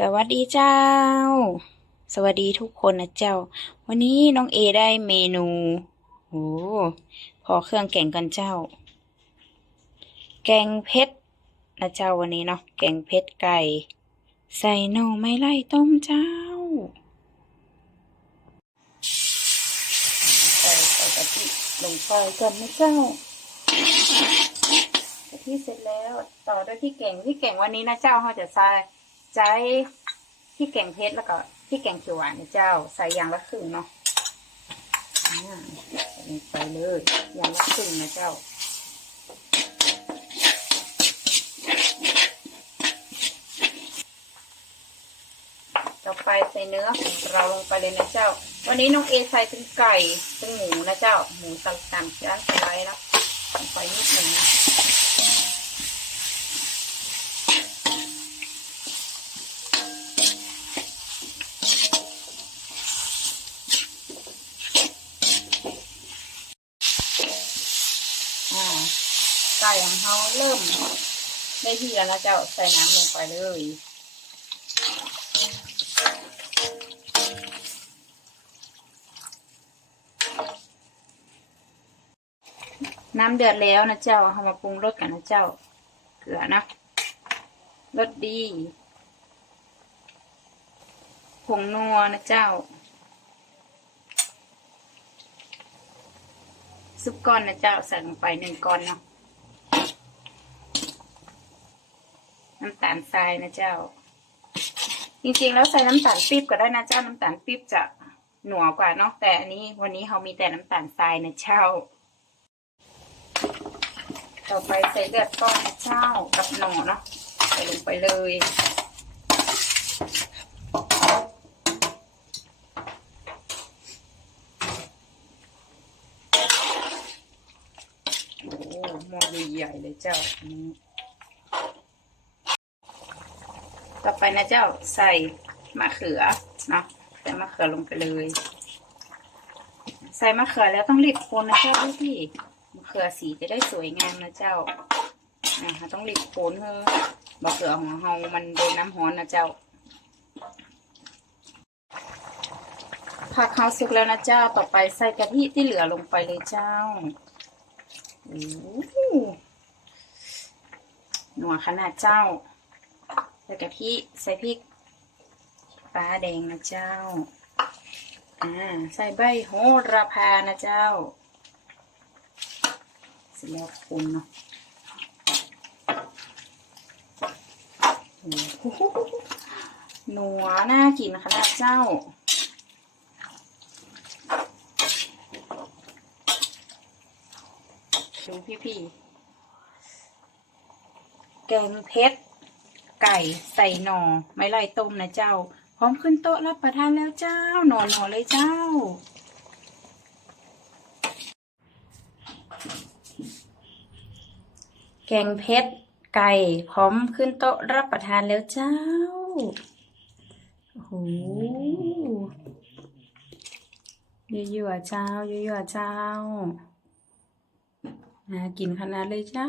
สวัสดีเจ้า สวัสดีทุกคนนะเจ้า วันนี้น้องเอได้เมนูโอ้พอเครื่องแกงกันเจ้า แกงเผ็ดนะเจ้าวันนี้เนาะแกงเผ็ดไก่ ใส่หน่อไม้ไล่ต้มเจ้าใส่ใส่กะทิลงไปก่อนนะเจ้ากะทิเสร็จแล้ว ต่อด้วยพริกแกงพริกแกงวันนี้นะเจ้าเขาจะใส่ ใจพริกแกงเผ็ดแล้วก็พริกแกงเขียวหวานนะเจ้า ใส่อย่างละครึ่งเนาะใส่ลงไปเลยอย่างละครึ่งนะเจ้าต่อไปใส่เนื้อของเราลงไปเลยนะเจ้า วันนี้น้องเอใส่เป็นไก่เป็นหมูนะเจ้า หมูสับสามชั้นสไลด์แล้วไปนิดหนึ่งนะอ่าไก่ของเขาเริ่มได้ที่แล้วนะเจ้าใส่น้ำลงไปเลยน้ำเดือดแล้วนะเจ้าเอามาปรุงรสกันนะเจ้า เกลือนะรสดี ผงนัวนะเจ้า ซุปก้อนนะเจ้าใส่ลงไปหนึ่งก้อนเนาะ น้ำตาลทรายนะเจ้า จริงๆแล้วใส่น้ำตาลปี๊บก็ได้นะเจ้าน้ำตาลปี๊บจะหนัวกว่าเนาะแต่อันนี้วันนี้เขามีแต่น้ำตาลทรายนะเจ้า ต่อไปใส่เลือดก้อนนะเจ้ากับหน่อเนาะใส่ลงไปเลยโอ้หม้อใหญ่เลยเจ้าอันนี้ ต่อไปนะเจ้าใส่มะเขือเนาะใส่มะเขือลงไปเลย ใส่มะเขือแล้วต้องรีบคนนะเจ้าพี่มะเขือสีจะได้สวยงามนะเจ้านะคะต้องรีบคนเพื่อมะเขือของเรามันโดนน้ำร้อนนะเจ้าผักเขาสุกแล้วนะเจ้าต่อไปใส่กะทิที่เหลือลงไปเลยเจ้าโอ้โหหนัวขนาดเจ้า ใส่กะทิใส่พริกฟ้าแดงนะเจ้า อ่า ใส่ใบโหระพานะเจ้าเสร็จแล้วคนเนาะหหนัวน่ากินขนาดเจ้าดูพี่ๆแกงเพชร ไก่ใส่หน่อไม้ไล่ต้มนะเจ้า พร้อมขึ้นโต๊ะรับประทานแล้วเจ้า หน่อหน่อเลยเจ้า แกงเพชรไก่พร้อมขึ้นโต๊ะรับประทานแล้วเจ้าโอ้โหยั่วๆเจ้ายั่วๆเจ้าน่ากินขนาดเลยเจ้า